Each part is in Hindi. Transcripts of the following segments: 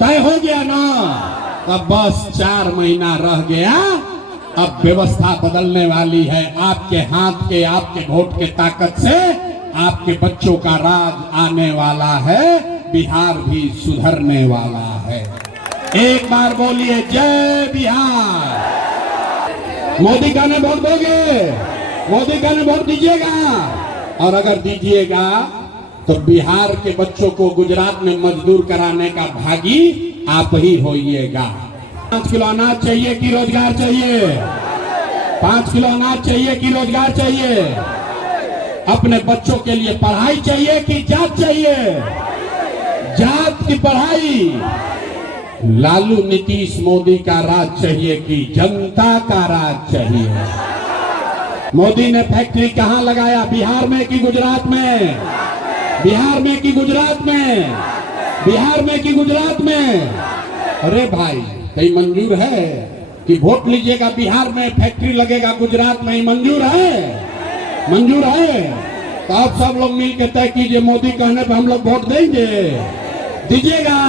तय हो गया ना, तब बस 4 महीना रह गया। अब व्यवस्था बदलने वाली है। आपके हाथ के, आपके वोट के ताकत से आपके बच्चों का राज आने वाला है। बिहार भी सुधरने वाला है। एक बार बोलिए जय बिहार। मोदी का ने वोट दोगे? मोदी का ने वोट दीजिएगा। और अगर दीजिएगा तो बिहार के बच्चों को गुजरात में मजदूर कराने का भागी आप ही होइएगा। 5 किलो अनाज चाहिए कि रोजगार चाहिए? 5 किलो अनाज चाहिए कि रोजगार चाहिए? अपने बच्चों के लिए पढ़ाई चाहिए कि जात चाहिए? जात की पढ़ाई। लालू नीतीश मोदी का राज चाहिए कि जनता का राज चाहिए? मोदी ने फैक्ट्री कहां लगाया? बिहार में कि गुजरात में? बिहार में कि गुजरात में? बिहार में कि गुजरात में? अरे भाई, कहीं मंजूर है कि वोट लीजिएगा बिहार में फैक्ट्री लगेगा, गुजरात में ही मंजूर है? मंजूर है? तो आप सब लोग मिलकर तय कीजिए, मोदी कहने पर हम लोग वोट देंगे। दीजिएगा?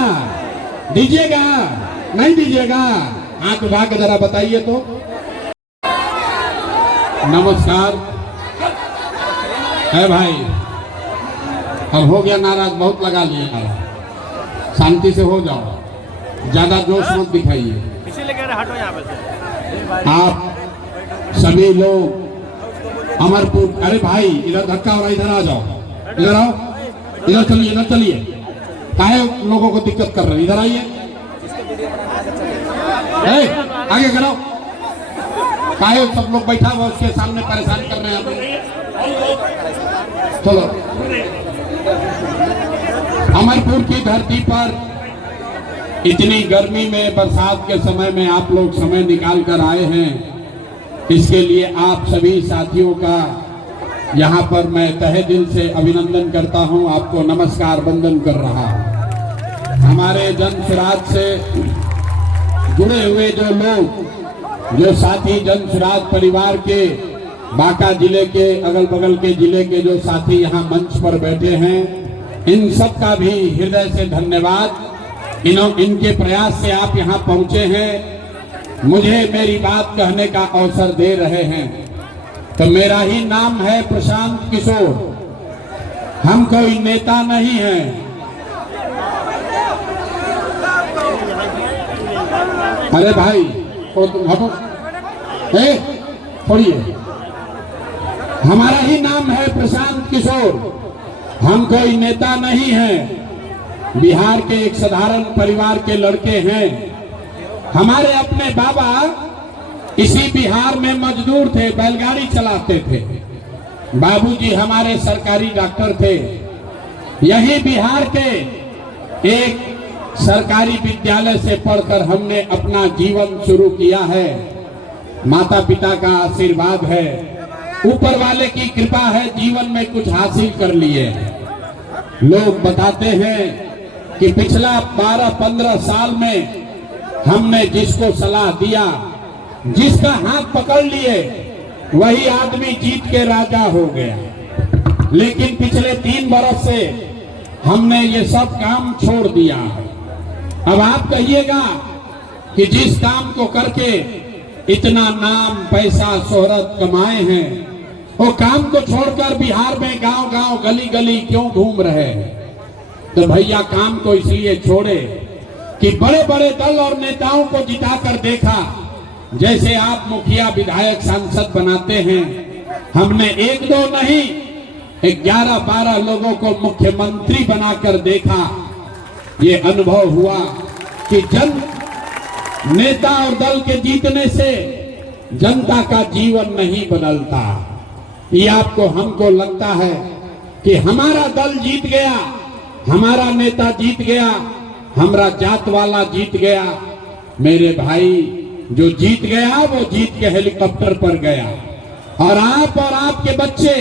दीजिएगा? नहीं दीजिएगा? आंख उठा के जरा बताइए तो। नमस्कार है भाई, अब हो गया नाराज, बहुत लगा लिए नाराज। शांति से हो जाओ, ज्यादा जोश मत दिखाइए। आप सभी लोग अमरपुर, अरे भाई इधर धक्का हो रहा, इधर आ जाओ, इधर आओ, इधर चलिए, इधर चलिए। काहे लोगों को दिक्कत कर रहे हैं? इधर आइए, आगे करो। काहे सब लोग बैठा हुआ उसके सामने परेशान कर रहे हैं? चलो, अमरपुर की धरती पर इतनी गर्मी में, बरसात के समय में आप लोग समय निकाल कर आए हैं। इसके लिए आप सभी साथियों का यहाँ पर मैं तहे दिल से अभिनंदन करता हूँ, आपको नमस्कार वंदन कर रहा हूँ। हमारे जन स्वराज से जुड़े हुए जो लोग, जो साथी जन स्वराज परिवार के, बांका जिले के, अगल बगल के जिले के जो साथी यहाँ मंच पर बैठे हैं, इन सब का भी हृदय से धन्यवाद। इनके प्रयास से आप यहाँ पहुंचे हैं, मुझे मेरी बात कहने का अवसर दे रहे हैं। तो मेरा ही नाम है प्रशांत किशोर, हम कोई नेता नहीं है। अरे भाई हटो, छोड़िए। हमारा ही नाम है प्रशांत किशोर, हम कोई नेता नहीं है। बिहार के एक साधारण परिवार के लड़के हैं। हमारे अपने बाबा इसी बिहार में मजदूर थे, बैलगाड़ी चलाते थे। बाबूजी हमारे सरकारी डॉक्टर थे। यही बिहार के एक सरकारी विद्यालय से पढ़कर हमने अपना जीवन शुरू किया है। माता पिता का आशीर्वाद है, ऊपर वाले की कृपा है, जीवन में कुछ हासिल कर लिए। लोग बताते हैं कि पिछला 12-15 साल में हमने जिसको सलाह दिया, जिसका हाथ पकड़ लिए, वही आदमी जीत के राजा हो गया। लेकिन पिछले 3 बरस से हमने ये सब काम छोड़ दिया। अब आप कहिएगा कि जिस काम को करके इतना नाम, पैसा, शोहरत कमाए हैं, वो काम को छोड़कर बिहार में गांव-गांव, गली-गली क्यों घूम रहे हैं? तो भैया काम को इसलिए छोड़े कि बड़े बड़े दल और नेताओं को जिताकर देखा, जैसे आप मुखिया, विधायक, सांसद बनाते हैं। हमने 1-2 नहीं, 11-12 लोगों को मुख्यमंत्री बनाकर देखा। ये अनुभव हुआ कि नेता और दल के जीतने से जनता का जीवन नहीं बदलता। ये आपको, हमको लगता है कि हमारा दल जीत गया, हमारा नेता जीत गया, हमारा जात वाला जीत गया। मेरे भाई, जो जीत गया वो जीत के हेलीकॉप्टर पर गया, और आप और आपके बच्चे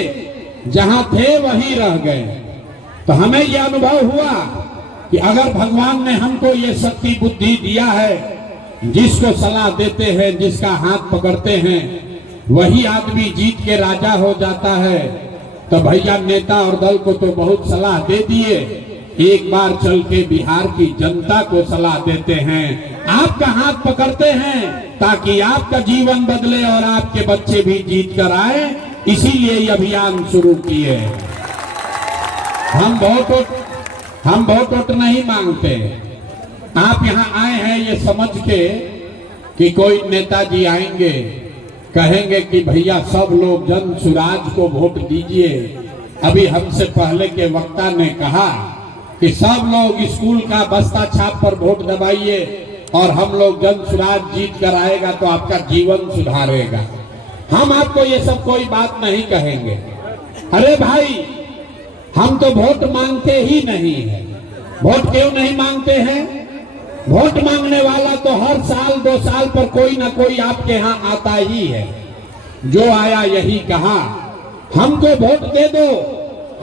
जहां थे वहीं रह गए। तो हमें यह अनुभव हुआ कि अगर भगवान ने हमको ये शक्ति बुद्धि दिया है, जिसको सलाह देते हैं, जिसका हाथ पकड़ते हैं, वही आदमी जीत के राजा हो जाता है। तो भैया नेता और दल को तो बहुत सलाह दे दिए, एक बार चल के बिहार की जनता को सलाह देते हैं, आपका हाथ पकड़ते हैं ताकि आपका जीवन बदले और आपके बच्चे भी जीत कर आए। इसीलिए ये अभियान शुरू किए। हम वोट वोट नहीं मांगते। आप यहाँ आए हैं ये समझ के कि कोई नेताजी आएंगे, कहेंगे कि भैया सब लोग जन सुराज को वोट दीजिए। अभी हमसे पहले के वक्ता ने कहा कि सब लोग स्कूल का बस्ता छाप पर वोट दबाइए और हम लोग जन सुराज जीत कर आएगा तो आपका जीवन सुधारेगा। हम आपको ये सब कोई बात नहीं कहेंगे। अरे भाई, हम तो वोट मांगते ही नहीं है। वोट क्यों नहीं मांगते हैं? वोट मांगने वाला तो हर साल 2 साल पर कोई ना कोई आपके यहाँ आता ही है। जो आया यही कहा, हमको वोट दे दो,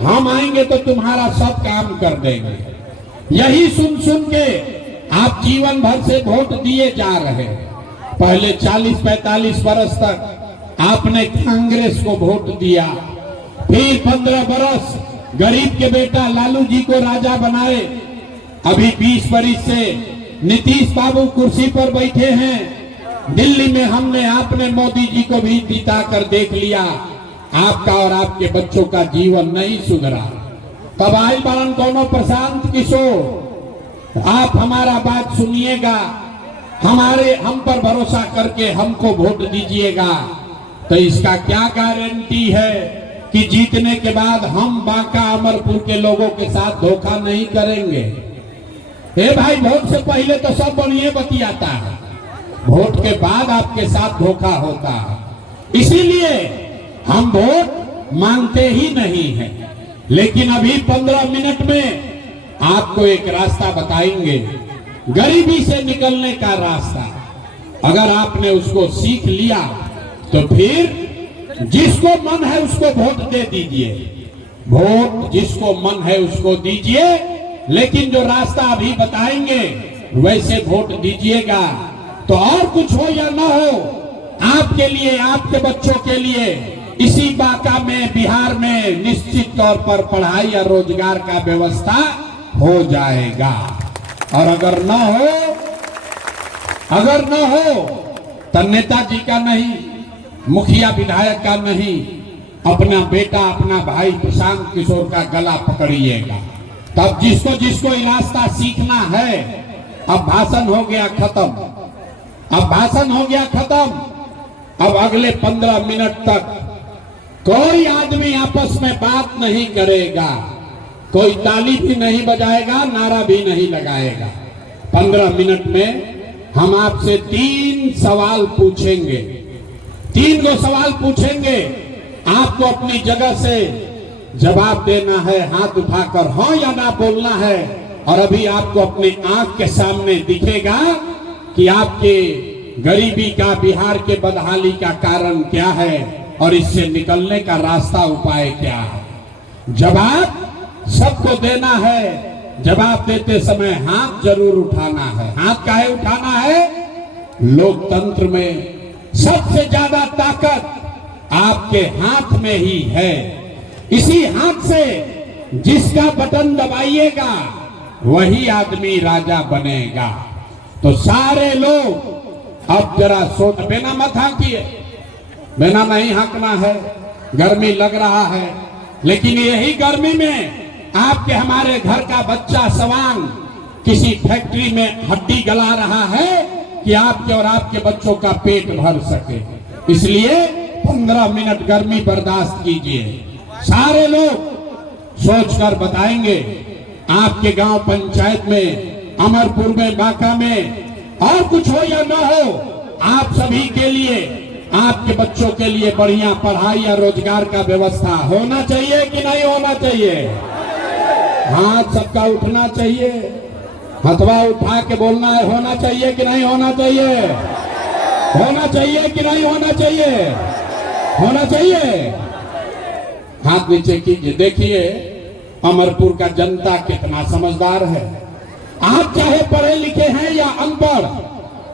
हम आएंगे तो तुम्हारा सब काम कर देंगे। यही सुन सुन के आप जीवन भर से वोट दिए जा रहे। पहले 40-45 वर्ष तक आपने कांग्रेस को वोट दिया, फिर 15 वर्ष गरीब के बेटा लालू जी को राजा बनाए। अभी 20 वर्ष से नीतीश बाबू कुर्सी पर बैठे हैं। दिल्ली में हमने आपने मोदी जी को भी जिता कर देख लिया। आपका और आपके बच्चों का जीवन नहीं सुधरा। तब आई बारन कोनो प्रशांत किशोर, आप हमारा बात सुनिएगा, हम पर भरोसा करके हमको वोट दीजिएगा। तो इसका क्या गारंटी है कि जीतने के बाद हम बांका अमरपुर के लोगों के साथ धोखा नहीं करेंगे? ए भाई, वोट से पहले तो सब बढ़िया बतियाता है, वोट के बाद आपके साथ धोखा होता है। इसीलिए हम वोट मांगते ही नहीं हैं। लेकिन अभी 15 मिनट में आपको एक रास्ता बताएंगे, गरीबी से निकलने का रास्ता। अगर आपने उसको सीख लिया तो फिर जिसको मन है उसको वोट दे दीजिए। वोट जिसको मन है उसको दीजिए, लेकिन जो रास्ता अभी बताएंगे वैसे वोट दीजिएगा। तो और कुछ हो या ना हो, आपके लिए, आपके बच्चों के लिए इसी बांका में, बिहार में निश्चित तौर पर पढ़ाई या रोजगार का व्यवस्था हो जाएगा। और अगर न हो तो नेताजी का नहीं, मुखिया विधायक का नहीं, अपना बेटा, अपना भाई प्रशांत किशोर का गला पकड़िएगा। तब जिसको जिसको ये रास्ता सीखना है, अब भाषण हो गया खत्म। अब अगले 15 मिनट तक कोई आदमी आपस में बात नहीं करेगा, कोई ताली भी नहीं बजाएगा, नारा भी नहीं लगाएगा। 15 मिनट में हम आपसे 3 सवाल पूछेंगे। 3 गो सवाल पूछेंगे, आपको अपनी जगह से जवाब देना है, हाथ उठाकर हाँ या ना बोलना है। और अभी आपको अपनी आंख के सामने दिखेगा कि आपके गरीबी का, बिहार के बदहाली का कारण क्या है और इससे निकलने का रास्ता, उपाय क्या है। जवाब सबको देना है। जवाब देते समय हाथ जरूर उठाना है। हाथ काहे उठाना है? लोकतंत्र में सबसे ज्यादा ताकत आपके हाथ में ही है। इसी हाथ से जिसका बटन दबाइएगा वही आदमी राजा बनेगा। तो सारे लोग अब जरा सोच, बिना मत हाँकिए, बिना नहीं हाँकना है, गर्मी लग रहा है। लेकिन यही गर्मी में आपके हमारे घर का बच्चा सवांग किसी फैक्ट्री में हड्डी गला रहा है कि आपके और आपके बच्चों का पेट भर सके। इसलिए 15 मिनट गर्मी बर्दाश्त कीजिए। सारे लोग सोचकर बताएंगे, आपके गांव पंचायत में, अमरपुर में, बांका में, और कुछ हो या न हो, आप सभी के लिए, आपके बच्चों के लिए बढ़िया पढ़ाई या रोजगार का व्यवस्था होना चाहिए कि नहीं होना चाहिए? हाथ सबका उठना चाहिए, हथवा उठा के बोलना है, होना चाहिए कि नहीं होना चाहिए? होना चाहिए कि नहीं होना चाहिए? होना चाहिए। हाथ नीचे कीजिए। देखिए अमरपुर का जनता कितना समझदार है। आप चाहे पढ़े लिखे हैं या अनपढ़,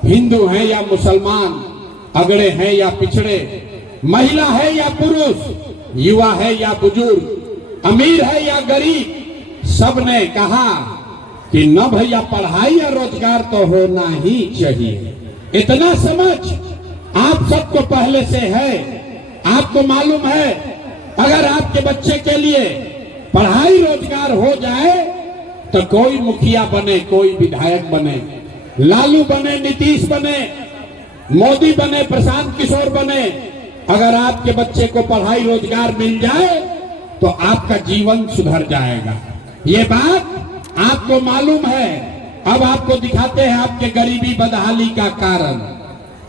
हिंदू हैं या मुसलमान, अगड़े हैं या पिछड़े, महिला है या पुरुष, युवा है या बुजुर्ग, अमीर है या गरीब, सबने कहा कि न भैया पढ़ाई और रोजगार तो होना ही चाहिए। इतना समझ आप सबको पहले से है। आपको मालूम है अगर आपके बच्चे के लिए पढ़ाई रोजगार हो जाए तो कोई मुखिया बने, कोई विधायक बने, लालू बने, नीतीश बने, मोदी बने, प्रशांत किशोर बने, अगर आपके बच्चे को पढ़ाई रोजगार मिल जाए तो आपका जीवन सुधर जाएगा। ये बात आपको मालूम है। अब आपको दिखाते हैं आपके गरीबी बदहाली का कारण।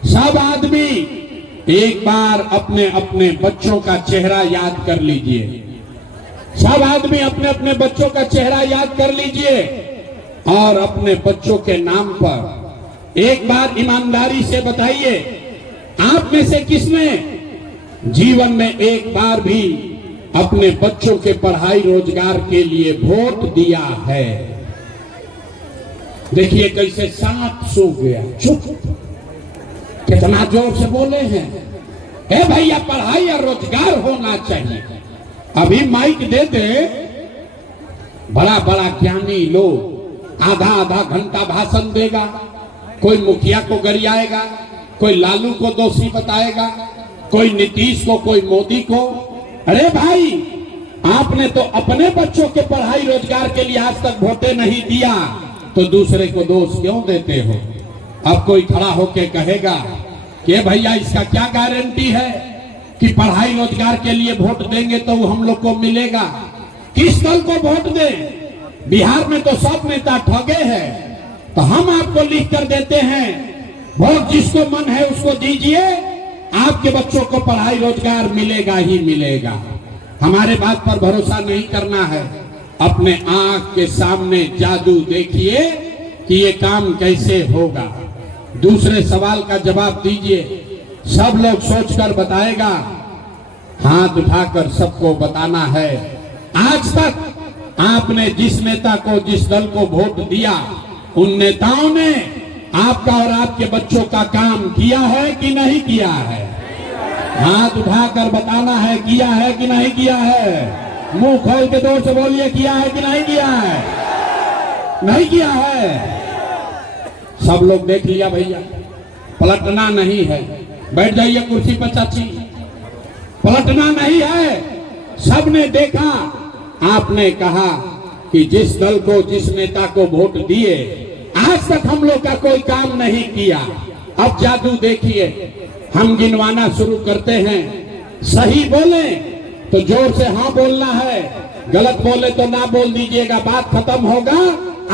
सब आदमी एक बार अपने अपने बच्चों का चेहरा याद कर लीजिए। सब आदमी अपने अपने बच्चों का चेहरा याद कर लीजिए और अपने बच्चों के नाम पर एक बार ईमानदारी से बताइए, आप में से किसने जीवन में एक बार भी अपने बच्चों के पढ़ाई रोजगार के लिए वोट दिया है? देखिए कैसे सांप सो गया, चुप। कितना जोर से बोले हैं, ए भैया पढ़ाई और रोजगार होना चाहिए। अभी माइक दे दे, बड़ा बड़ा ज्ञानी लोग आधा आधा घंटा भाषण देगा, कोई मुखिया को गरियाएगा, कोई लालू को दोषी बताएगा, कोई नीतीश को, कोई मोदी को। अरे भाई, आपने तो अपने बच्चों के पढ़ाई रोजगार के लिए आज तक वोटे नहीं दिया तो दूसरे को दोष क्यों देते हो? अब कोई खड़ा होके कहेगा कि भैया इसका क्या गारंटी है कि पढ़ाई रोजगार के लिए वोट देंगे तो वो हम लोग को मिलेगा? किस दल को वोट दें? बिहार में तो सब नेता ठगे हैं। तो हम आपको लिख कर देते हैं, वोट जिसको मन है उसको दीजिए, आपके बच्चों को पढ़ाई रोजगार मिलेगा ही मिलेगा। हमारे बात पर भरोसा नहीं करना है, अपने आंख के सामने जादू देखिए कि ये काम कैसे होगा। दूसरे सवाल का जवाब दीजिए, सब लोग सोचकर बताएगा। हाथ उठाकर सबको बताना है, आज तक आपने जिस नेता को, जिस दल को वोट दिया, उन नेताओं ने आपका और आपके बच्चों का काम किया है कि नहीं किया है? हाथ उठाकर बताना है, किया है कि नहीं किया है? मुंह खोल के जोर से बोलिए, किया है कि नहीं किया है? नहीं किया है। सब लोग देख लिया भैया, पलटना नहीं है। बैठ जाइए कुर्सी पर चाची, पलटना नहीं है। सबने देखा, आपने कहा कि जिस दल को, जिस नेता को वोट दिए, आज तक हम लोग का कोई काम नहीं किया। अब जादू देखिए, हम गिनवाना शुरू करते हैं। सही बोले तो जोर से हाँ बोलना है, गलत बोले तो ना बोल दीजिएगा। बात खत्म होगा,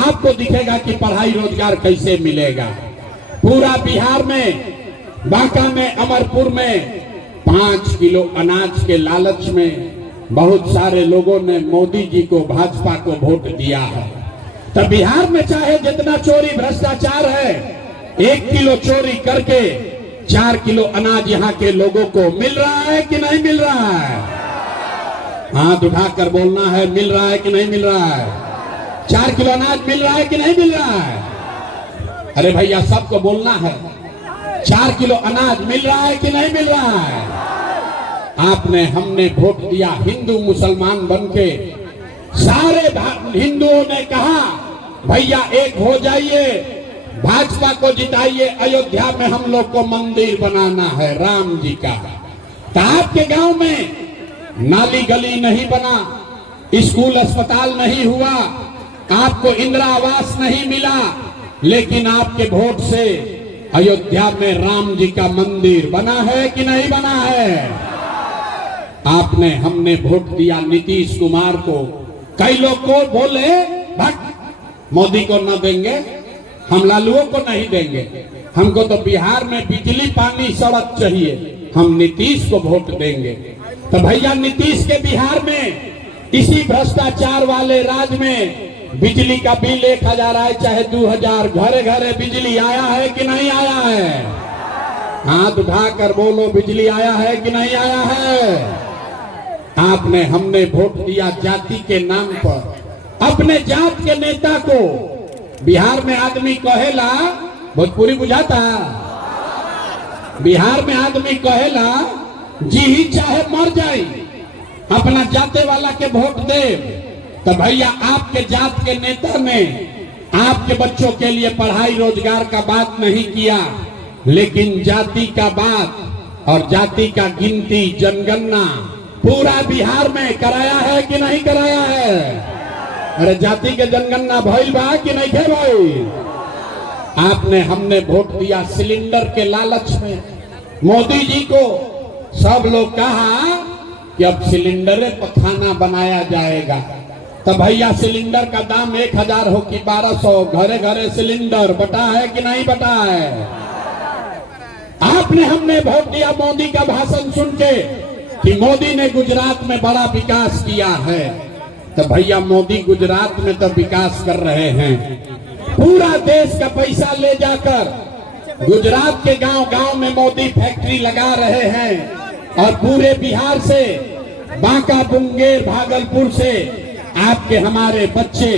आपको दिखेगा कि पढ़ाई रोजगार कैसे मिलेगा। पूरा बिहार में, बांका में, अमरपुर में 5 किलो अनाज के लालच में बहुत सारे लोगों ने मोदी जी को, भाजपा को वोट दिया है। तो बिहार में चाहे जितना चोरी भ्रष्टाचार है, 1 किलो चोरी करके 4 किलो अनाज यहाँ के लोगों को मिल रहा है कि नहीं मिल रहा है? हाथ उठाकर बोलना है, मिल रहा है कि नहीं मिल रहा है? 4 किलो अनाज मिल रहा है कि नहीं मिल रहा है? अरे भैया सबको बोलना है, 4 किलो अनाज मिल रहा है कि नहीं मिल रहा है? आपने, हमने वोट दिया हिंदू मुसलमान बनके। सारे हिंदुओं ने कहा भैया एक हो जाइए, भाजपा को जिताइए, अयोध्या में हम लोग को मंदिर बनाना है राम जी का। तो आपके गांव में नाली गली नहीं बना, स्कूल अस्पताल नहीं हुआ, आपको इंदिरा आवास नहीं मिला, लेकिन आपके वोट से अयोध्या में राम जी का मंदिर बना है कि नहीं बना है? आपने, हमने वोट दिया नीतीश कुमार को। कई लोग को बोले भक्त मोदी को न देंगे, हम लालुओं को नहीं देंगे, हमको तो बिहार में बिजली पानी सड़क चाहिए, हम नीतीश को वोट देंगे। तो भैया नीतीश के बिहार में, इसी भ्रष्टाचार वाले राज में बिजली का बिल 1000 आए चाहे 2000, घरे घरे बिजली आया है कि नहीं आया है? हाथ उठाकर बोलो, बिजली आया है कि नहीं आया है? आपने, हमने वोट दिया जाति के नाम पर। अपने जात के नेता को, बिहार में आदमी कहेला, भोजपुरी बुझाता, बिहार में आदमी कहेला जी ही चाहे मर जाए, अपना जाते वाला के वोट दे। तो भैया आपके जात के नेता ने आपके बच्चों के लिए पढ़ाई रोजगार का बात नहीं किया, लेकिन जाति का बात और जाति का गिनती जनगणना पूरा बिहार में कराया है कि नहीं कराया है? अरे जाति के जनगणना भइल बा कि नहीं थे भाई? आपने हमने वोट दिया सिलेंडर के लालच में। मोदी जी को सब लोग कहा कि अब सिलेंडर पर खाना बनाया जाएगा, तो भैया सिलेंडर का दाम 1000 हो कि 1200, घरे घरे सिलेंडर बटा है कि नहीं बटा है? आपने हमने वोट दिया मोदी का भाषण सुन के कि मोदी ने गुजरात में बड़ा विकास किया है, तो भैया मोदी गुजरात में तो विकास कर रहे हैं, पूरा देश का पैसा ले जाकर गुजरात के गांव गांव में मोदी फैक्ट्री लगा रहे हैं और पूरे बिहार से बांका, मुंगेर, भागलपुर से आपके हमारे बच्चे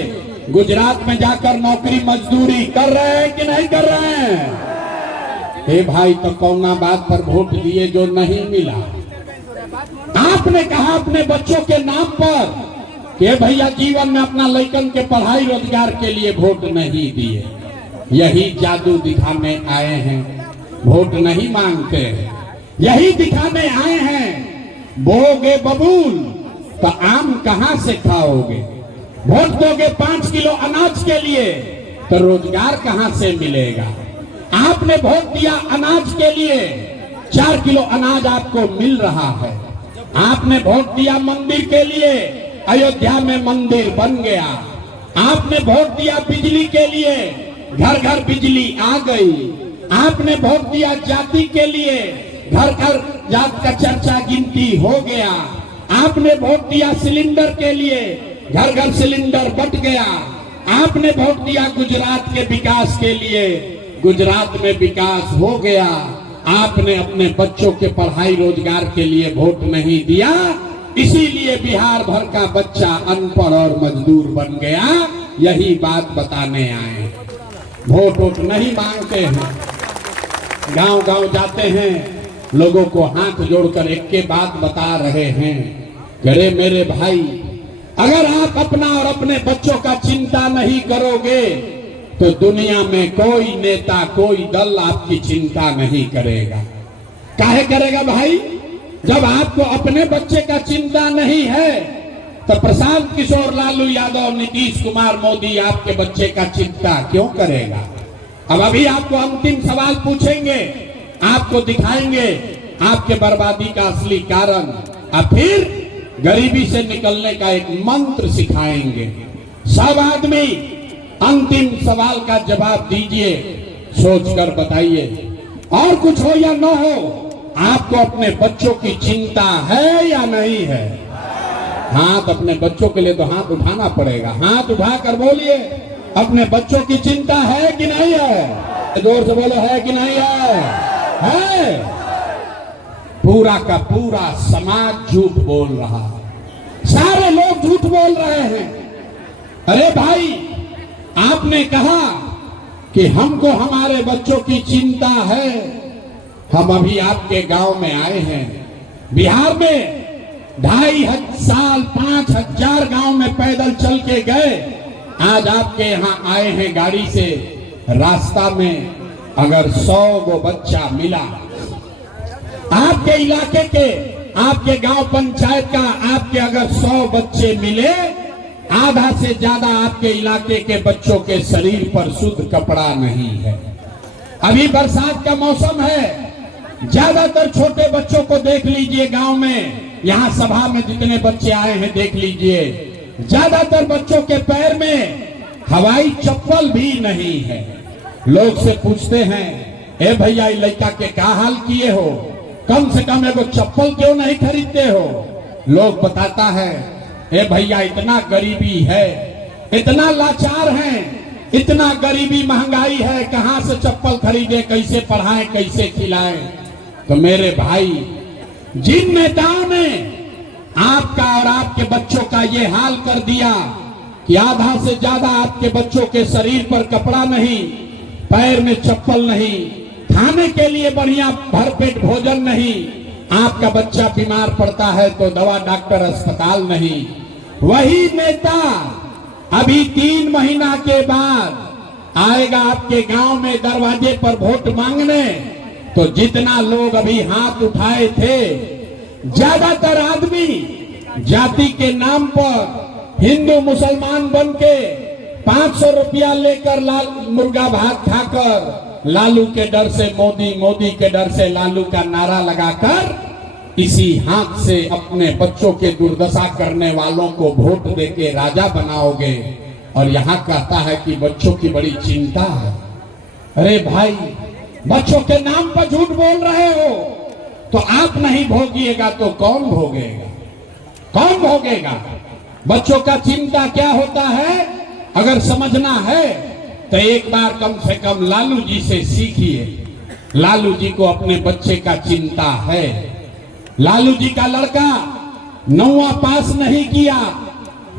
गुजरात में जाकर नौकरी मजदूरी कर रहे हैं कि नहीं कर रहे हैं? हे भाई, तो कौना बात पर वोट दिए जो नहीं मिला? आपने कहा अपने बच्चों के नाम पर कि भैया जीवन में अपना लड़कन के पढ़ाई रोजगार के लिए वोट नहीं दिए। यही जादू दिखाने आए हैं, वोट नहीं मांगते, यही दिखाने आए हैं। बोगे बबूल तो आम कहां से खाओगे? वोट दोगे 5 किलो अनाज के लिए तो रोजगार कहां से मिलेगा? आपने वोट दिया अनाज के लिए, 4 किलो अनाज आपको मिल रहा है। आपने वोट दिया मंदिर के लिए, अयोध्या में मंदिर बन गया। आपने वोट दिया बिजली के लिए, घर घर बिजली आ गई। आपने वोट दिया जाति के लिए, घर घर जात का चर्चा गिनती हो गया। आपने वोट दिया सिलेंडर के लिए, घर घर सिलेंडर बट गया। आपने वोट दिया गुजरात के विकास के लिए, गुजरात में विकास हो गया। आपने अपने बच्चों के पढ़ाई रोजगार के लिए वोट नहीं दिया, इसीलिए बिहार भर का बच्चा अनपढ़ और मजदूर बन गया। यही बात बताने आए। वोट नहीं मांगते हैं, गांव गांव जाते हैं, लोगों को हाथ जोड़कर एक के बात बता रहे हैं, अरे मेरे भाई, अगर आप अपना और अपने बच्चों का चिंता नहीं करोगे तो दुनिया में कोई नेता, कोई दल आपकी चिंता नहीं करेगा। काहे करेगा भाई? जब आपको अपने बच्चे का चिंता नहीं है तो प्रशांत किशोर, लालू यादव, नीतीश कुमार, मोदी आपके बच्चे का चिंता क्यों करेगा? अब अभी आपको अंतिम सवाल पूछेंगे, आपको दिखाएंगे आपके बर्बादी का असली कारण, और फिर गरीबी से निकलने का एक मंत्र सिखाएंगे। सब आदमी अंतिम सवाल का जवाब दीजिए, सोचकर बताइए। और कुछ हो या न हो, आपको अपने बच्चों की चिंता है या नहीं है? हाथ अपने बच्चों के लिए तो हाथ उठाना पड़ेगा। हाथ उठाकर बोलिए, अपने बच्चों की चिंता है कि नहीं है? जोर से बोलो, है कि नहीं है? है। पूरा का पूरा समाज झूठ बोल रहा है, सारे लोग झूठ बोल रहे हैं। अरे भाई, आपने कहा कि हमको हमारे बच्चों की चिंता है। हम अभी आपके गांव में आए हैं, बिहार में 2.5 साल 5000 गांव में पैदल चल के गए। आज आपके यहाँ आए हैं गाड़ी से। रास्ता में अगर 100 गो बच्चा मिला, आपके इलाके के, आपके गांव पंचायत का, आपके अगर 100 बच्चे मिले, आधा से ज्यादा आपके इलाके के बच्चों के शरीर पर शुद्ध कपड़ा नहीं है। अभी बरसात का मौसम है, ज्यादातर छोटे बच्चों को देख लीजिए गांव में, यहाँ सभा में जितने बच्चे आए हैं देख लीजिए, ज्यादातर बच्चों के पैर में हवाई चप्पल भी नहीं है। लोग से पूछते हैं, ए भैया, ये लड़का के क्या हाल किए हो? कम से कम एगो चप्पल क्यों नहीं खरीदते हो? लोग बताता है, ए भैया, इतना गरीबी है, इतना लाचार हैं, इतना गरीबी महंगाई है, कहां से चप्पल खरीदे, कैसे पढ़ाएं, कैसे खिलाएं? तो मेरे भाई, जिन नेताओं ने आपका और आपके बच्चों का ये हाल कर दिया कि आधा से ज्यादा आपके बच्चों के शरीर पर कपड़ा नहीं, पैर में चप्पल नहीं, खाने के लिए बढ़िया भरपेट भोजन नहीं, आपका बच्चा बीमार पड़ता है तो दवा डॉक्टर अस्पताल नहीं, वही नेता अभी 3 महीना के बाद आएगा आपके गांव में दरवाजे पर वोट मांगने। तो जितना लोग अभी हाथ उठाए थे, ज्यादातर आदमी जाति के नाम पर हिंदू मुसलमान बन के 500 रुपया लेकर मुर्गा भात खाकर लालू के डर से मोदी, मोदी के डर से लालू का नारा लगाकर इसी हाथ से अपने बच्चों के दुर्दशा करने वालों को वोट देके राजा बनाओगे। और यहाँ कहता है कि बच्चों की बड़ी चिंता है। अरे भाई, बच्चों के नाम पर झूठ बोल रहे हो तो आप नहीं भोगिएगा तो कौन भोगेगा? कौन भोगेगा? बच्चों का चिंता क्या होता है अगर समझना है तो एक बार कम से कम लालू जी से सीखिए। लालू जी को अपने बच्चे का चिंता है। लालू जी का लड़का 9वां पास नहीं किया,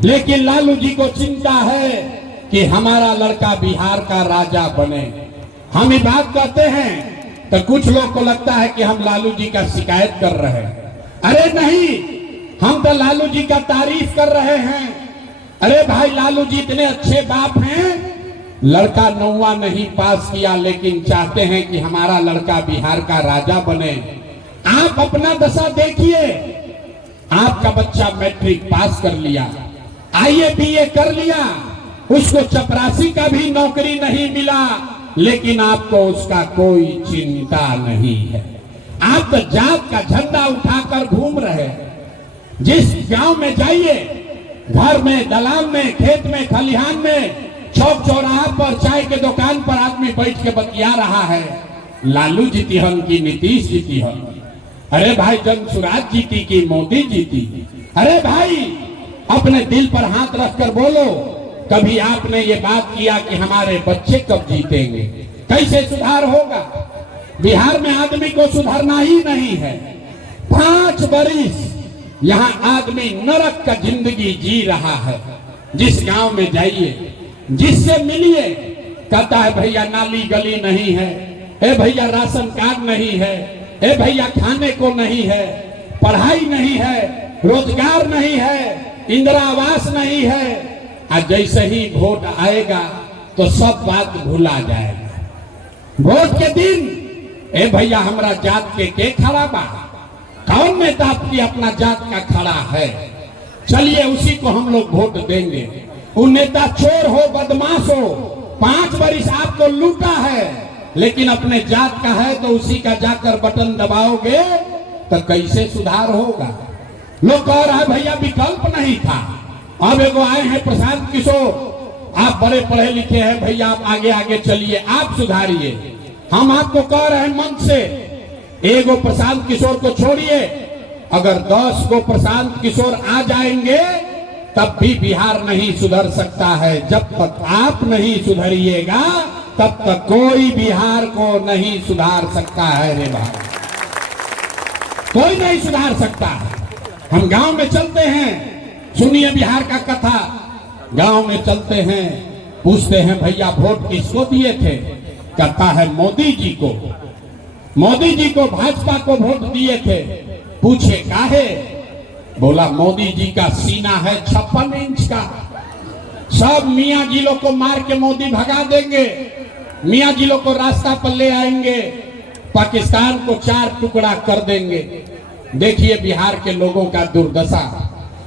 लेकिन लालू जी को चिंता है कि हमारा लड़का बिहार का राजा बने। हम ये बात कहते हैं तो कुछ लोग को लगता है कि हम लालू जी का शिकायत कर रहे हैं। अरे नहीं, हम तो लालू जी का तारीफ कर रहे हैं। अरे भाई, लालू जी इतने अच्छे बाप हैं, लड़का 9वां नहीं पास किया लेकिन चाहते हैं कि हमारा लड़का बिहार का राजा बने। आप अपना दशा देखिए। आपका बच्चा मैट्रिक पास कर लिया, IAA BA कर लिया, उसको चपरासी का भी नौकरी नहीं मिला, लेकिन आपको उसका कोई चिंता नहीं है। आप तो जात का झंडा उठाकर घूम रहे हैं। जिस गांव में जाइए, घर में, दलान में, खेत में, खलिहान में, चौक चौराहा पर, चाय के दुकान पर आदमी बैठ के बतिया रहा है, लालू जीती हन की नीतीश जीती हन। अरे भाई, जन सुराज जीती की मोदी जीती? अरे भाई, अपने दिल पर हाथ रखकर बोलो, कभी आपने ये बात किया कि हमारे बच्चे कब जीतेंगे? कैसे सुधार होगा? बिहार में आदमी को सुधरना ही नहीं है। 5 बरिस यहाँ आदमी नरक का जिंदगी जी रहा है। जिस गांव में जाइए, जिससे मिलिए, कहता है भैया नाली गली नहीं है, ए भैया राशन कार्ड नहीं है, ए भैया खाने को नहीं है, पढ़ाई नहीं है, रोजगार नहीं है, इंदिरा आवास नहीं है। और जैसे ही वोट आएगा तो सब बात भुला जाएगा। वोट के दिन, ए भैया हमरा जात के खड़ा बा? कौन नेता आपकी अपना जात का खड़ा है? चलिए उसी को हम लोग वोट देंगे। वो नेता चोर हो, बदमाश हो, 5 बरिस आपको लूटा है, लेकिन अपने जात का है तो उसी का जाकर बटन दबाओगे तो कैसे सुधार होगा? लोग कह रहा है भैया विकल्प नहीं था। अब एगो आए हैं प्रशांत किशोर, आप बड़े पढ़े लिखे हैं भैया, आप आगे आगे चलिए, आप सुधारिए। हम आपको कह रहे हैं मन से, एगो प्रशांत किशोर को छोड़िए, अगर 10 को प्रशांत किशोर आ जाएंगे तब भी बिहार नहीं सुधर सकता है। जब तक आप नहीं सुधरिएगा तब तक कोई बिहार को नहीं सुधार सकता है। रे भाई, कोई नहीं सुधार सकता है। हम गांव में चलते हैं, सुनिए बिहार का कथा। गांव में चलते हैं, पूछते हैं भैया वोट किसको दिए थे? कहता है मोदी जी को। मोदी जी को, भाजपा को वोट दिए थे। पूछे काहे? बोला मोदी जी का सीना है 56 इंच का, सब मियाँ जी लोग को मार के मोदी भगा देंगे, मियाँ जी लोग को रास्ता पर ले आएंगे, पाकिस्तान को 4 टुकड़ा कर देंगे। देखिए बिहार के लोगों का दुर्दशा।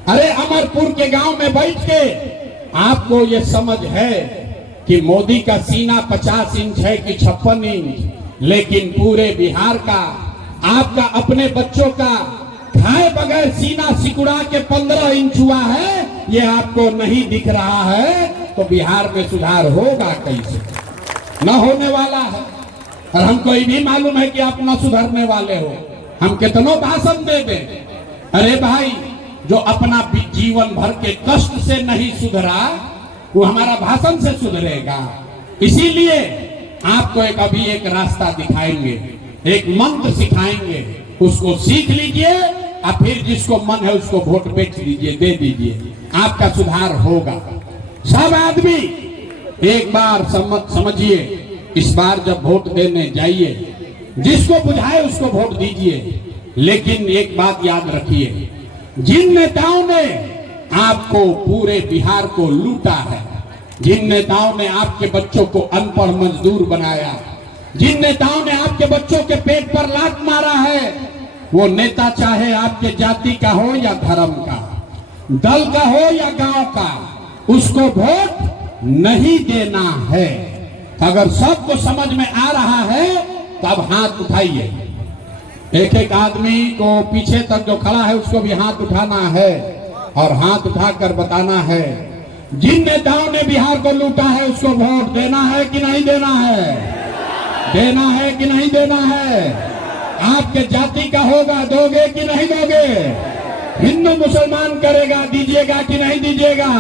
अरे अमरपुर के गांव में बैठ के आपको ये समझ है कि मोदी का सीना 50 इंच है कि 56 इंच, लेकिन पूरे बिहार का, आपका अपने बच्चों का खाए बगैर सीना सिकुड़ा के 15 इंच हुआ है, ये आपको नहीं दिख रहा है। तो बिहार में सुधार होगा कैसे? न होने वाला है। और हमको ये भी मालूम है कि आप न सुधरने वाले हो। हम कितनों भाषण दे दें, अरे भाई जो अपना जीवन भर के कष्ट से नहीं सुधरा वो हमारा भाषण से सुधरेगा। इसीलिए आपको अभी एक रास्ता दिखाएंगे, एक मंत्र सिखाएंगे, उसको सीख लीजिए और फिर जिसको मन है उसको वोट बेच दीजिए, दे दीजिए, आपका सुधार होगा। सब आदमी एक बार समझिए, इस बार जब वोट देने जाइए, जिसको बुझाए उसको वोट दीजिए, लेकिन एक बात याद रखिए, जिन नेताओं ने आपको पूरे बिहार को लूटा है, जिन नेताओं ने आपके बच्चों को अनपढ़ मजदूर बनाया, जिन नेताओं ने आपके बच्चों के पेट पर लात मारा है, वो नेता चाहे आपके जाति का हो या धर्म का, दल का हो या गांव का, उसको वोट नहीं देना है। अगर सबको समझ में आ रहा है तब हाथ उठाइए। एक एक आदमी को पीछे तक जो खड़ा है उसको भी हाथ उठाना है और हाथ उठाकर बताना है, जिन नेताओं ने बिहार को लूटा है उसको वोट देना है कि नहीं देना है, देना है कि नहीं देना है। आपके जाति का होगा, दोगे कि नहीं दोगे, हिंदू मुसलमान करेगा, दीजिएगा कि नहीं दीजिएगा,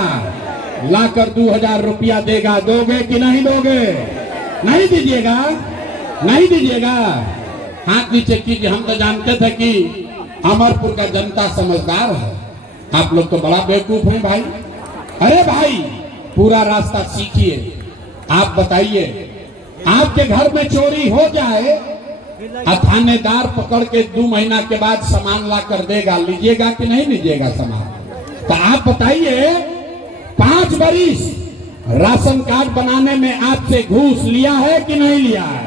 लाकर 2000 रुपया देगा, दोगे कि नहीं दोगे, नहीं दीजिएगा, नहीं दीजिएगा। हाथ नीचे कीजिए। हम तो जानते थे कि अमरपुर का जनता समझदार है, आप लोग तो बड़ा बेवकूफ हैं भाई। अरे भाई पूरा रास्ता सीखिए। आप बताइए, आपके घर में चोरी हो जाए, थानेदार पकड़ के 2 महीना के बाद सामान ला कर देगा, लीजिएगा कि नहीं लीजिएगा सामान। तो आप बताइए, 5 बरिस राशन कार्ड बनाने में आपसे घूस लिया है कि नहीं लिया है?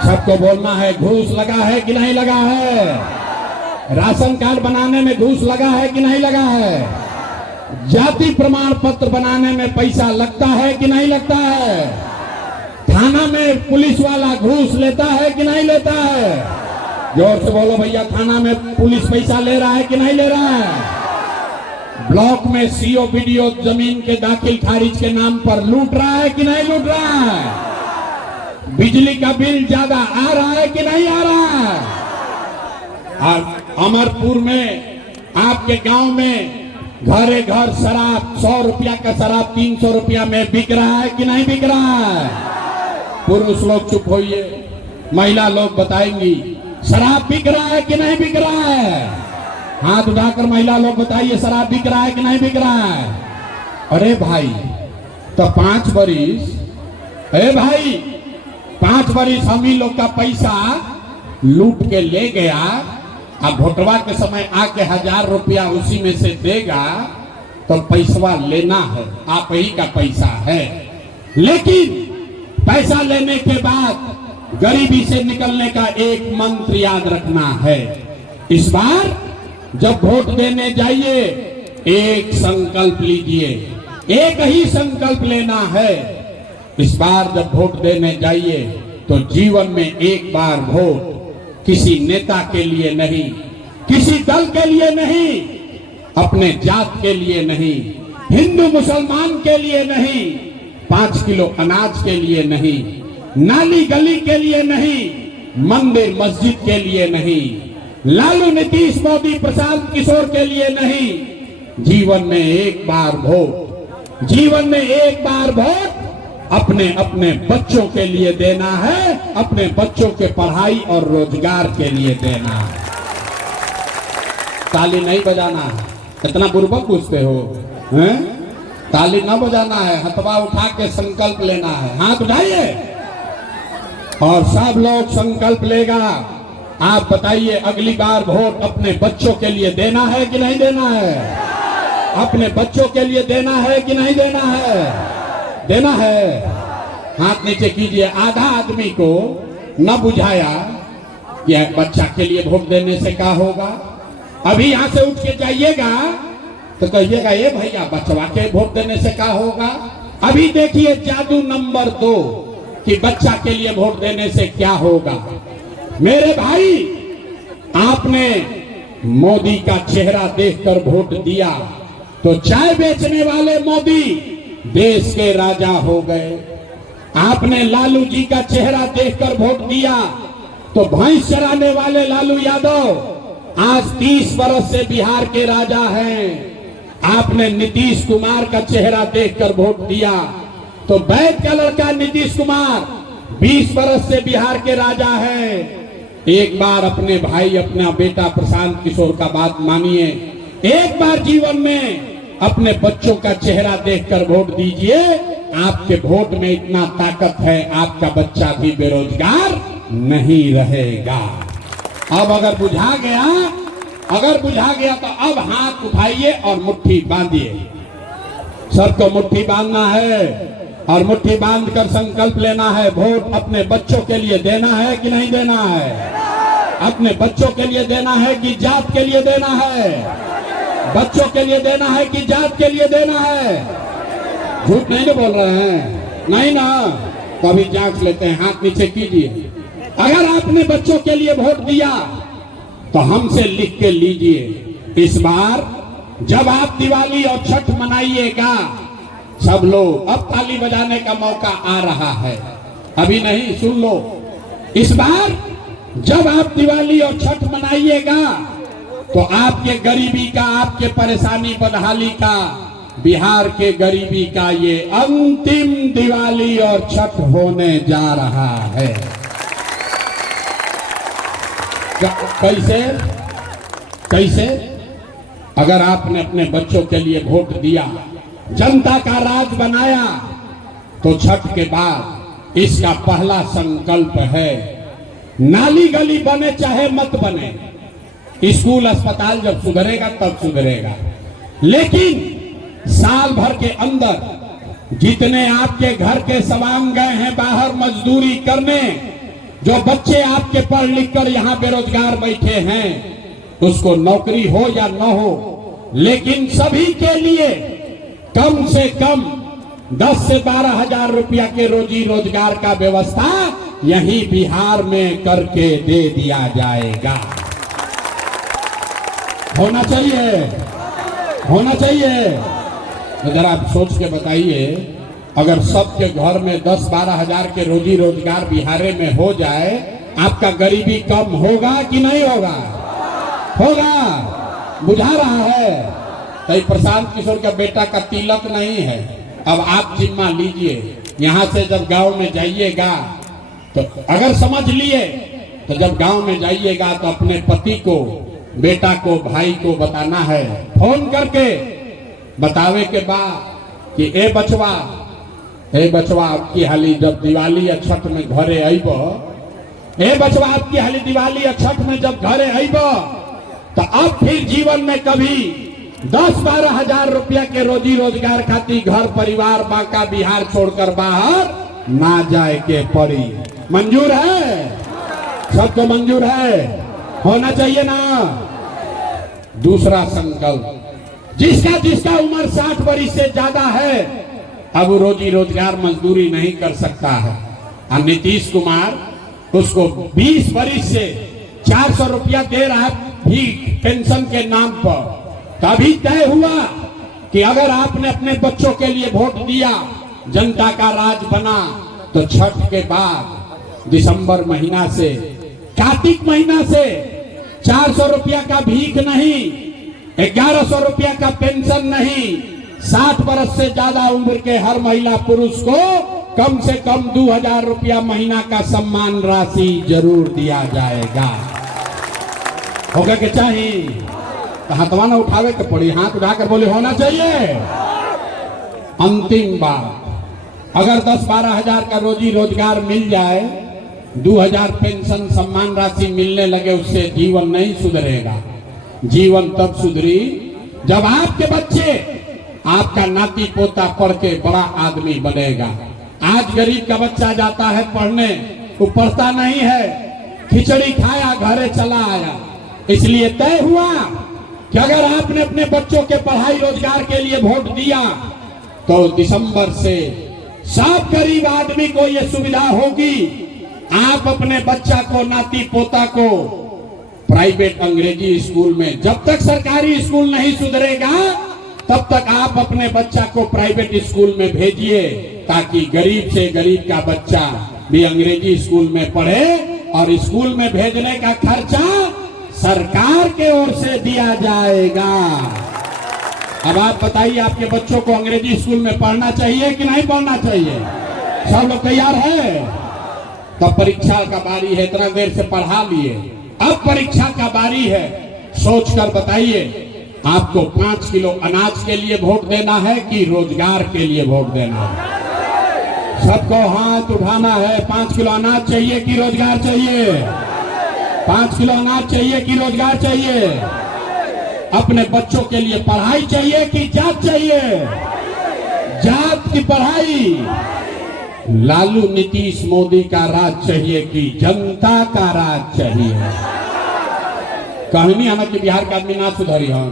सबको बोलना है, घूस लगा है कि नहीं लगा है? राशन कार्ड बनाने में घूस लगा है कि नहीं लगा है? जाति प्रमाण पत्र बनाने में पैसा लगता है कि नहीं लगता है? थाना में पुलिस वाला घूस लेता है कि नहीं लेता है? जोर से बोलो भैया, थाना में पुलिस पैसा ले रहा है कि नहीं ले रहा है? ब्लॉक में सीओ बीडीओ जमीन के दाखिल खारिज के नाम पर लूट रहा है कि नहीं लूट रहा है? बिजली का बिल ज्यादा आ रहा है कि नहीं आ रहा है? और अमरपुर में आपके गांव में घरे घर शराब, 100 रुपया का शराब 300 रुपया में बिक रहा है कि नहीं बिक रहा है? पुरुष लोग चुप होइए, महिला लोग बताएंगी शराब बिक रहा है कि नहीं बिक रहा है? हाथ उठाकर महिला लोग बताइए, शराब बिक रहा है कि नहीं बिक रहा है? अरे भाई तो 5 बरिस, अरे भाई 5 बरिस हम ही लोग का पैसा लूट के ले गया। अब वोटवा के समय आके 1000 रुपया उसी में से देगा तो पैसा लेना है, आप ही का पैसा है। लेकिन पैसा लेने के बाद गरीबी से निकलने का एक मंत्र याद रखना है। इस बार जब वोट देने जाइए, एक संकल्प लीजिए, एक ही संकल्प लेना है। इस बार जब वोट देने जाइए तो जीवन में एक बार वोट किसी नेता के लिए नहीं, किसी दल के लिए नहीं, अपने जात के लिए नहीं, हिंदू मुसलमान के लिए नहीं, 5 किलो अनाज के लिए नहीं, नाली गली के लिए नहीं, मंदिर मस्जिद के लिए नहीं, लालू नीतीश मोदी प्रशांत किशोर के लिए नहीं। जीवन में एक बार वोट, जीवन में एक बार वोट अपने अपने बच्चों के लिए देना है, अपने बच्चों के पढ़ाई और रोजगार के लिए देना है। ताली नहीं बजाना है, इतना बुर्बक पूछते हो हैं? ताली न बजाना है, हथवा उठा के संकल्प लेना है। हाथ उठाइए और सब लोग संकल्प लेगा। आप बताइए, अगली बार वोट अपने बच्चों के लिए देना है कि नहीं देना है? अपने बच्चों के लिए देना है कि नहीं देना है? देना है। हाथ नीचे कीजिए। आधा आदमी को न बुझाया कि बच्चा के लिए वोट देने से क्या होगा। अभी यहाँ से उठ के जाइएगा तो कहिएगा, ये भैया बचवा के वोट देने से क्या होगा। अभी देखिए जादू नंबर 2 कि बच्चा के लिए वोट देने से क्या होगा। मेरे भाई, आपने मोदी का चेहरा देखकर वोट दिया तो चाय बेचने वाले मोदी देश के राजा हो गए। आपने लालू जी का चेहरा देखकर वोट दिया तो भैंस चराने वाले लालू यादव आज 30 वर्ष से बिहार के राजा हैं। आपने नीतीश कुमार का चेहरा देखकर वोट दिया तो वैद का लड़का नीतीश कुमार 20 वर्ष से बिहार के राजा हैं। एक बार अपने भाई, अपना बेटा प्रशांत किशोर का बात मानिए। एक बार जीवन में अपने बच्चों का चेहरा देखकर वोट दीजिए। आपके वोट में इतना ताकत है, आपका बच्चा भी बेरोजगार नहीं रहेगा। अब अगर बुझा गया अगर बुझा गया तो अब हाथ उठाइए और मुट्ठी बांधिए। सबको मुट्ठी बांधना है और मुट्ठी बांधकर संकल्प लेना है। वोट अपने बच्चों के लिए देना है कि नहीं देना है? अपने बच्चों के लिए देना है कि जात के लिए देना है? बच्चों के लिए देना है कि जात के लिए देना है? झूठ नहीं ना बोल रहे हैं? नहीं ना? तो अभी जांच लेते हैं, हाथ नीचे कीजिए। अगर आपने बच्चों के लिए वोट दिया तो हमसे लिख के लीजिए। इस बार जब आप दिवाली और छठ मनाइएगा, सब लोग, अब ताली बजाने का मौका आ रहा है, अभी नहीं, सुन लो। इस बार जब आप दिवाली और छठ मनाइएगा तो आपके गरीबी का, आपके परेशानी बदहाली का, बिहार के गरीबी का ये अंतिम दिवाली और छठ होने जा रहा है। कैसे? कैसे? अगर आपने अपने बच्चों के लिए वोट दिया, जनता का राज बनाया, तो छठ के बाद इसका पहला संकल्प है, नाली गली बने चाहे मत बने, स्कूल अस्पताल जब सुधरेगा तब सुधरेगा, लेकिन साल भर के अंदर जितने आपके घर के सवांग गए हैं बाहर मजदूरी करने, जो बच्चे आपके पढ़ लिख कर यहाँ बेरोजगार बैठे हैं, उसको नौकरी हो या न हो, लेकिन सभी के लिए कम से कम 10 से 12 हजार रुपया के रोजी रोजगार का व्यवस्था यही बिहार में करके दे दिया जाएगा। होना चाहिए, होना चाहिए। तो जरा आप सोच के बताइए, अगर सबके घर में 10-12 हजार के रोजी रोजगार बिहार में हो जाए, आपका गरीबी कम होगा कि नहीं होगा? होगा। बुझा रहा है? तो प्रशांत किशोर का बेटा का तिलक नहीं है। अब आप जिम्मा लीजिए, यहाँ से जब गांव में जाइएगा तो अगर समझ लिए तो जब गांव में जाइएगा तो अपने पति को, बेटा को, भाई को बताना है, फोन करके बतावे के बाद कि ए बचवा आपकी हाली जब दिवाली या छठ में घरे आइब, ए बचवा आपकी हाली दिवाली या छठ में जब घरे आइब तो अब फिर जीवन में कभी 10-12 हजार रुपया के रोजी रोजगार खातिर घर परिवार बांका बिहार छोड़कर बाहर ना जाए के पड़ी। मंजूर है? सबको मंजूर है? होना चाहिए ना? दूसरा संकल्प, जिसका उम्र 60 वर्ष से ज्यादा है, अब रोजी रोजगार मजदूरी नहीं कर सकता है, और नीतीश कुमार उसको 20 वर्ष से 400 रुपया दे रहा है भी पेंशन के नाम पर। तभी तय हुआ कि अगर आपने अपने बच्चों के लिए वोट दिया, जनता का राज बना, तो छठ के बाद दिसंबर महीना से, कार्तिक महीना से 400 रुपया का भीख नहीं, 1100 रुपया का पेंशन नहीं, 60 वर्ष से ज्यादा उम्र के हर महिला पुरुष को कम से कम 2000 रुपया महीना का सम्मान राशि जरूर दिया जाएगा। होगा कि चाहिए? तो हाथवा ना उठावे के पड़ी, हाथ उठाकर बोले होना चाहिए। अंतिम बात, अगर 10-12 हजार का रोजी रोजगार मिल जाए, 2000 पेंशन सम्मान राशि मिलने लगे, उससे जीवन नहीं सुधरेगा। जीवन तब सुधरी जब आपके बच्चे, आपका नाती पोता पढ़ के बड़ा आदमी बनेगा। आज गरीब का बच्चा जाता है पढ़ने, वो पढ़ता नहीं है, खिचड़ी खाया घरे चला आया। इसलिए तय हुआ कि अगर आपने अपने बच्चों के पढ़ाई रोजगार के लिए वोट दिया तो दिसंबर से सब गरीब आदमी को यह सुविधा होगी, आप अपने बच्चा को, नाती पोता को प्राइवेट अंग्रेजी स्कूल में, जब तक सरकारी स्कूल नहीं सुधरेगा तब तक आप अपने बच्चा को प्राइवेट स्कूल में भेजिए, ताकि गरीब से गरीब का बच्चा भी अंग्रेजी स्कूल में पढ़े, और स्कूल में भेजने का खर्चा सरकार के ओर से दिया जाएगा। अब आप बताइए, आपके बच्चों को अंग्रेजी स्कूल में पढ़ना चाहिए कि नहीं पढ़ना चाहिए? सब लोग तैयार है? तब परीक्षा का बारी है, इतना देर से पढ़ा लिए, अब परीक्षा का बारी है। सोचकर बताइए, आपको 5 किलो अनाज के लिए वोट देना है कि रोजगार के लिए वोट देना है? सबको हाथ उठाना है। 5 किलो अनाज चाहिए कि रोजगार चाहिए? 5 किलो अनाज चाहिए कि रोजगार चाहिए? अपने बच्चों के लिए पढ़ाई चाहिए कि जात चाहिए? जात की पढ़ाई। लालू नीतीश मोदी का राज चाहिए कि जनता का राज चाहिए? कहानी है ना कि बिहार का आदमी ना सुधरी हम।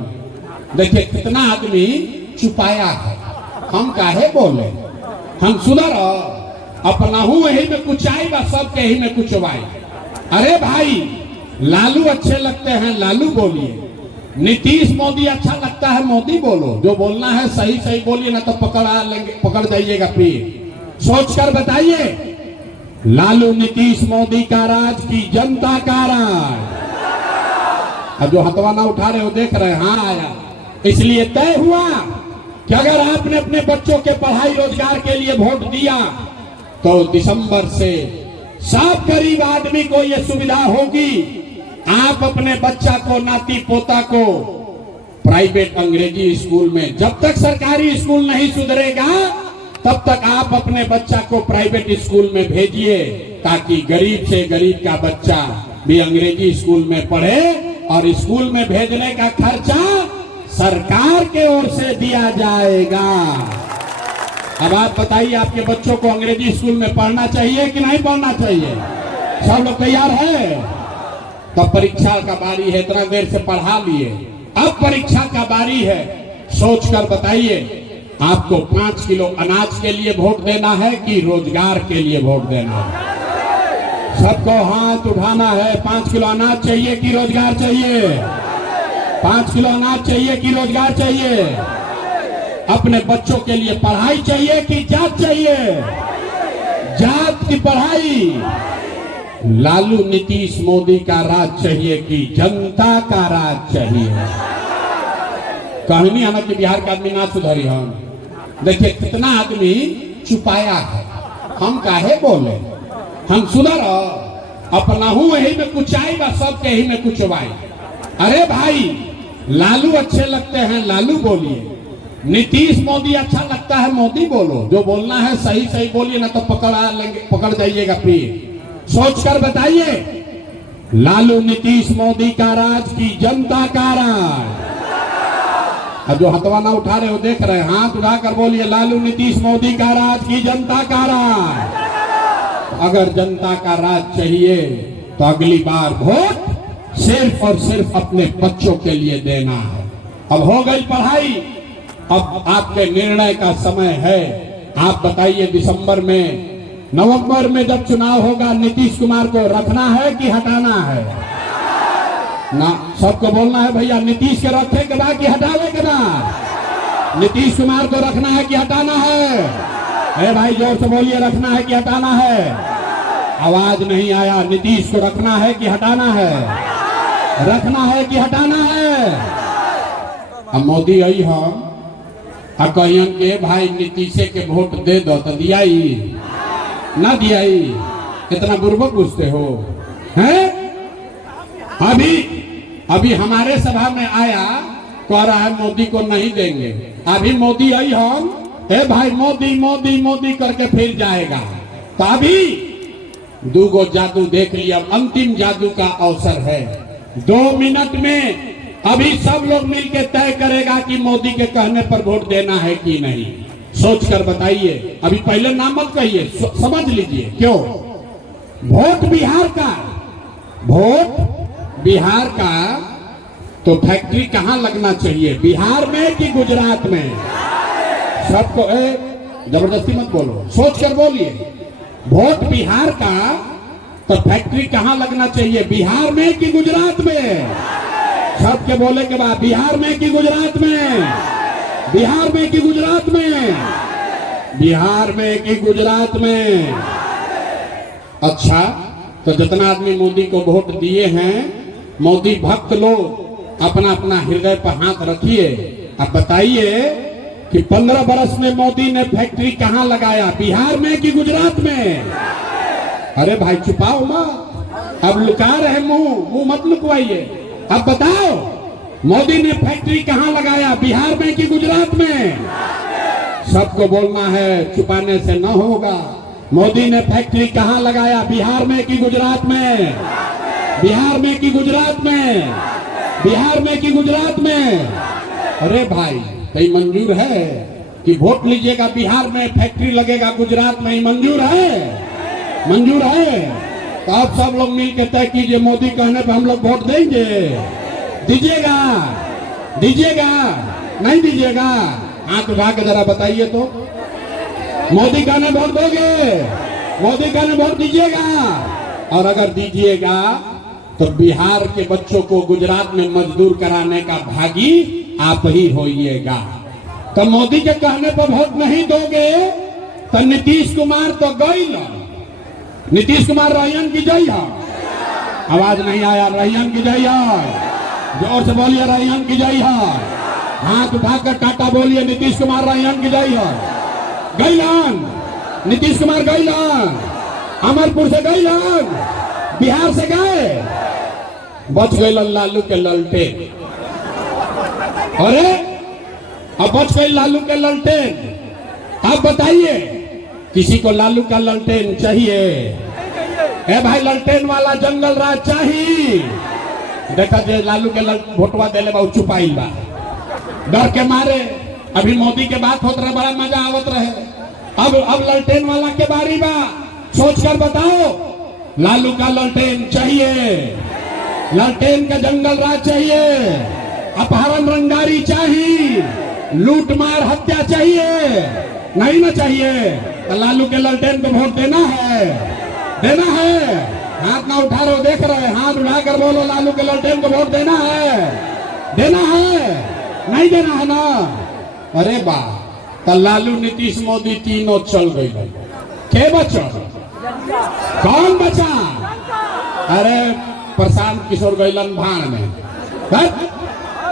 देखिए कितना आदमी छुपाया है, हम काहे बोले? हम सुधर अपना हूं यही में कुछ आई बा, सबके यही में कुछ आई। अरे भाई लालू अच्छे लगते हैं लालू बोलिए, नीतीश मोदी अच्छा लगता है मोदी बोलो। जो बोलना है सही सही बोलिए, ना तो पकड़ जाइएगा फिर। सोच कर बताइए, लालू नीतीश मोदी का राज की जनता का राज? अब जो हथवा ना उठा रहे हो देख रहे हैं, हाँ आया। इसलिए तय हुआ कि अगर आपने अपने बच्चों के पढ़ाई रोजगार के लिए वोट दिया तो दिसंबर से सब गरीब आदमी को यह सुविधा होगी, आप अपने बच्चा को नाती पोता को प्राइवेट अंग्रेजी स्कूल में, जब तक सरकारी स्कूल नहीं सुधरेगा तब तक आप अपने बच्चा को प्राइवेट स्कूल में भेजिए, ताकि गरीब से गरीब का बच्चा भी अंग्रेजी स्कूल में पढ़े और स्कूल में भेजने का खर्चा सरकार के ओर से दिया जाएगा। अब आप बताइए, आपके बच्चों को अंग्रेजी स्कूल में पढ़ना चाहिए कि नहीं पढ़ना चाहिए? सब लोग तैयार है? तब परीक्षा का बारी है, इतना देर से पढ़ा लिए, अब परीक्षा का बारी है। सोच कर बताइए, आपको 5 किलो अनाज के लिए वोट देना है कि रोजगार के लिए वोट देना है? सबको हाथ उठाना है। 5 किलो अनाज चाहिए कि रोजगार चाहिए? 5 किलो अनाज चाहिए कि रोजगार चाहिए? अपने बच्चों के लिए पढ़ाई चाहिए कि जात चाहिए? जात की पढ़ाई। लालू नीतीश मोदी का राज चाहिए कि जनता का राज चाहिए? कहानी है ना कि बिहार का आदमी ना सुधरी हम। देखिए कितना आदमी छुपाया है, हम काहे बोले? हम सुधर अपना हूं यही में कुछ आई बा, सबके यही में कुछ आई। अरे भाई लालू अच्छे लगते हैं लालू बोलिए, नीतीश मोदी अच्छा लगता है मोदी बोलो। जो बोलना है सही सही बोलिए, ना तो पकड़ जाइएगा फिर। सोच कर बताइए, लालू नीतीश मोदी का राज की जनता का राज? अब जो हथवा ना उठा रहे हो देख रहे हैं, हाथ उठाकर बोलिए, लालू नीतीश मोदी का राज की जनता का राज? अगर जनता का राज चाहिए तो अगली बार वोट सिर्फ और सिर्फ अपने बच्चों के लिए देना है। अब हो गई पढ़ाई, अब आपके निर्णय का समय है। आप बताइए, दिसंबर में नवंबर में जब चुनाव होगा, नीतीश कुमार को रखना है कि हटाना है? ना सबको बोलना है भैया, नीतीश के रखे के बाद कि हटावे के बाद? नीतीश कुमार को रखना है कि हटाना है? ए भाई जोर से बोलिए, रखना है कि हटाना है? आवाज नहीं आया। नीतीश को रखना है कि हटाना है? रखना है कि हटाना है? अब मोदी आई हम कहियन के भाई नीतीश के वोट दे दो, तो दिया ही ना दिया ही? कितना बुर्बक पूछते हो हैं? अभी हमारे सभा में आया, कह रहा है मोदी को नहीं देंगे। अभी मोदी आई हम, ए भाई मोदी मोदी मोदी करके फिर जाएगा। तो अभी 2 जादू देख लिया, अंतिम जादू का अवसर है। 2 मिनट में अभी सब लोग मिलकर तय करेगा कि मोदी के कहने पर वोट देना है कि नहीं। सोच कर बताइए। अभी पहले नाम मत कहिए, समझ लीजिए क्यों। वोट बिहार का तो फैक्ट्री कहां लगना चाहिए, बिहार में कि गुजरात में? सबको जबरदस्ती मत बोलो, सोच कर बोलिए। वोट बिहार का तो फैक्ट्री कहां लगना चाहिए, बिहार में कि गुजरात में? सबके बोले के बाद, बिहार में कि गुजरात में? बिहार में कि गुजरात में? बिहार में कि गुजरात में? अच्छा, तो जितना आदमी मोदी को वोट दिए हैं, मोदी भक्त लोग अपना अपना हृदय पर हाथ रखिए। अब बताइए कि 15 बरस में मोदी ने फैक्ट्री कहां लगाया, बिहार में कि गुजरात में? अरे भाई छुपाओ मत, अब लुका रहे मुंह मत लुकवाइए। अब बताओ, मोदी ने फैक्ट्री कहां लगाया, बिहार में कि गुजरात में? सबको बोलना है, छुपाने से न होगा। मोदी ने फैक्ट्री कहां लगाया, बिहार में कि गुजरात में? बिहार में कि गुजरात में? बिहार में कि गुजरात में? अरे भाई कहीं मंजूर है कि वोट लीजिएगा बिहार में फैक्ट्री लगेगा गुजरात में? ही मंजूर है? मंजूर है? तो आप सब लोग मिलकर तय कीजिए, मोदी कहने पे हम लोग वोट देंगे? दीजिएगा? दीजिएगा नहीं दीजिएगा? हाथ उठा के जरा बताइए तो। मोदी कहने वोट दोगे? मोदी कहने वोट दीजिएगा? और अगर दीजिएगा तो बिहार के बच्चों को गुजरात में मजदूर कराने का भागी आप ही होइएगा। तो मोदी के कहने पर वोट नहीं दोगे तो नीतीश कुमार तो गई ना। नीतीश कुमार रैयन की जय है। आवाज नहीं आया? रैयन की जय है। जोर से बोलिए रैयन की जय है। हाथ उठाकर टाटा बोलिए नीतीश कुमार रैयन की जय है। गईलान नीतीश कुमार गईलान, अमरपुर से गईलान, बिहार से गए, बच गए लालू के ललटेन। अरे अब बच गई लालू के ललटेन। आप बताइए किसी को लालू का ललटेन चाहिए? ए भाई ललटेन वाला जंगल राज चाहिए? देखा जे लालू के वोटवा देले बा चुपाइल बा डर के मारे। अभी मोदी के बात होत रहे, बड़ा मजा आवत रहे। अब ललटेन वाला के बारी बा। सोच कर बताओ, लालू का ललटेन चाहिए? ललटेन का जंगल राज चाहिए? अपहरण रंगारी चाहिए? लूट मार हत्या चाहिए? नहीं ना चाहिए? तो लालू के ललटेन को वोट देना है? देना है? हाथ ना उठा रहे हो, देख रहे हैं, हाथ उठाकर बोलो लालू के ललटेन को वोट देना है? देना है? नहीं देना है ना? अरे बा तो लालू नीतीश मोदी तीनों चल गई। के बचा? कौन बचा? अरे प्रशांत किशोर गैलन भाण में।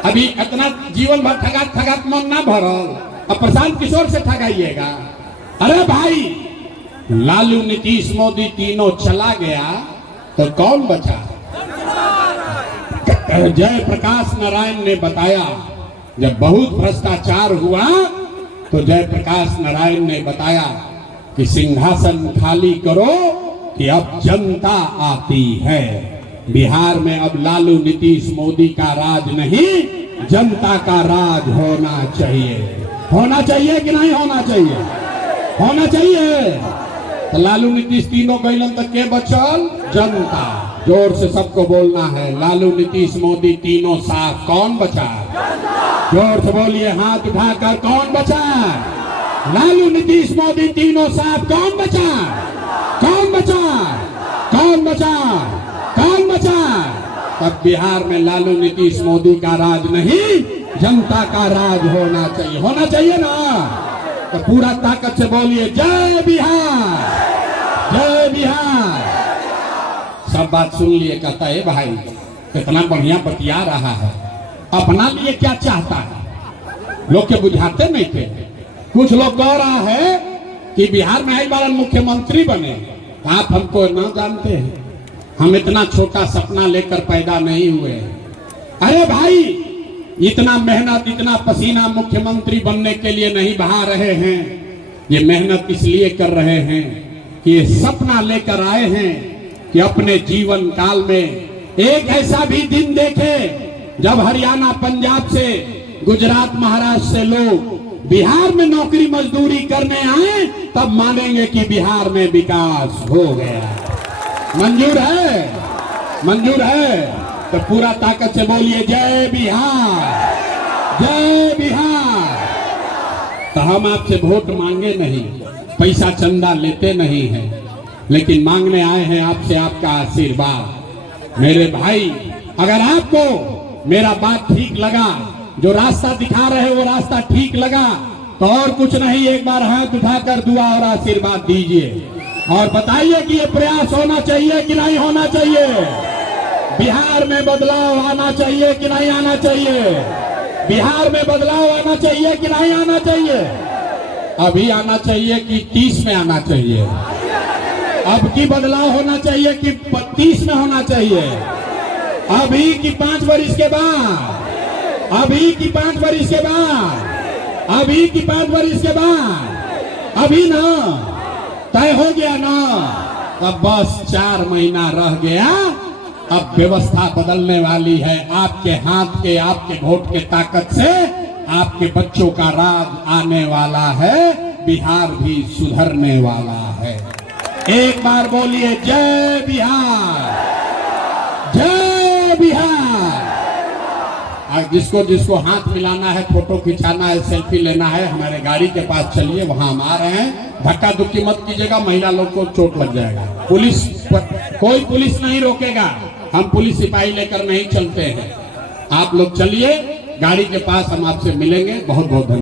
अभी इतना जीवन भर ठगात मन ना भरल, अब प्रशांत किशोर से ठगाइएगा? अरे भाई लालू नीतीश मोदी तीनों चला गया तो कौन बचा? जय प्रकाश नारायण ने बताया, जब बहुत भ्रष्टाचार हुआ तो जय प्रकाश नारायण ने बताया कि सिंहासन खाली करो कि अब जनता आती है। बिहार में अब लालू नीतीश मोदी का राज नहीं, जनता का राज होना चाहिए। होना चाहिए कि नहीं होना चाहिए? होना चाहिए। तो लालू नीतीश तीनों गैलन तक के बचल? जनता। जोर से सबको बोलना है, लालू नीतीश मोदी तीनों साथ, कौन बचा? जोर से बोलिए, हाथ उठाकर, कौन बचा? लालू नीतीश मोदी तीनों साथ, कौन बचा? कौन बचा? कौन बचा? कौन बचा? तब बिहार में लालू नीतीश मोदी का राज नहीं, जनता का राज होना चाहिए। होना चाहिए ना? तो पूरा ताकत से बोलिए, जय बिहार, जय बिहार। सब बात सुन लिए। कहता है भाई कितना बढ़िया बतिया रहा है, अपना लिए क्या चाहता है? लोग के बुझाते नहीं थे। कुछ लोग कह रहा है कि बिहार में एक बार मुख्यमंत्री बने। आप हमको ना जानते हैं, हम इतना छोटा सपना लेकर पैदा नहीं हुए। अरे भाई इतना मेहनत, इतना पसीना मुख्यमंत्री बनने के लिए नहीं बहा रहे हैं। ये मेहनत इसलिए कर रहे हैं कि ये सपना लेकर आए हैं कि अपने जीवन काल में एक ऐसा भी दिन देखे जब हरियाणा, पंजाब से, गुजरात, महाराष्ट्र से लोग बिहार में नौकरी मजदूरी करने आए, तब मानेंगे कि बिहार में विकास हो गया। मंजूर है? मंजूर है? तो पूरा ताकत से बोलिए, जय बिहार, जय बिहार। तो हम आपसे वोट मांगे नहीं, पैसा चंदा लेते नहीं हैं, लेकिन मांगने आए हैं आपसे आपका आशीर्वाद। मेरे भाई अगर आपको मेरा बात ठीक लगा, जो रास्ता दिखा रहे वो रास्ता ठीक लगा, तो और कुछ नहीं, एक बार हाथ उठाकर दुआ और आशीर्वाद दीजिए और बताइए कि ये प्रयास होना चाहिए कि नहीं होना चाहिए? बिहार में बदलाव आना चाहिए कि नहीं आना चाहिए? बिहार में बदलाव आना चाहिए कि नहीं आना चाहिए? अभी आना चाहिए कि 30 में आना चाहिए? अब की बदलाव होना चाहिए कि 32 में होना चाहिए? अभी की 5 वर्ष के बाद? अभी की 5 वर्ष के बाद? अभी की 5 वर्ष के बाद? अभी ना तय हो गया ना? अब बस 4 महीना रह गया अब व्यवस्था बदलने वाली है। आपके हाथ के, आपके वोट के ताकत से आपके बच्चों का राज आने वाला है। बिहार भी सुधरने वाला है। एक बार बोलिए जय बिहार, जय बिहार। जिसको जिसको हाथ मिलाना है, फोटो खिंचाना है, सेल्फी लेना है, हमारे गाड़ी के पास चलिए, वहां हम आ रहे हैं। धक्का धुक्की मत कीजिएगा, महिला लोग को चोट लग जाएगा। पुलिस कोई पुलिस नहीं रोकेगा, हम पुलिस सिपाही लेकर नहीं चलते हैं। आप लोग चलिए गाड़ी के पास, हम आपसे मिलेंगे। बहुत बहुत धन्यवाद।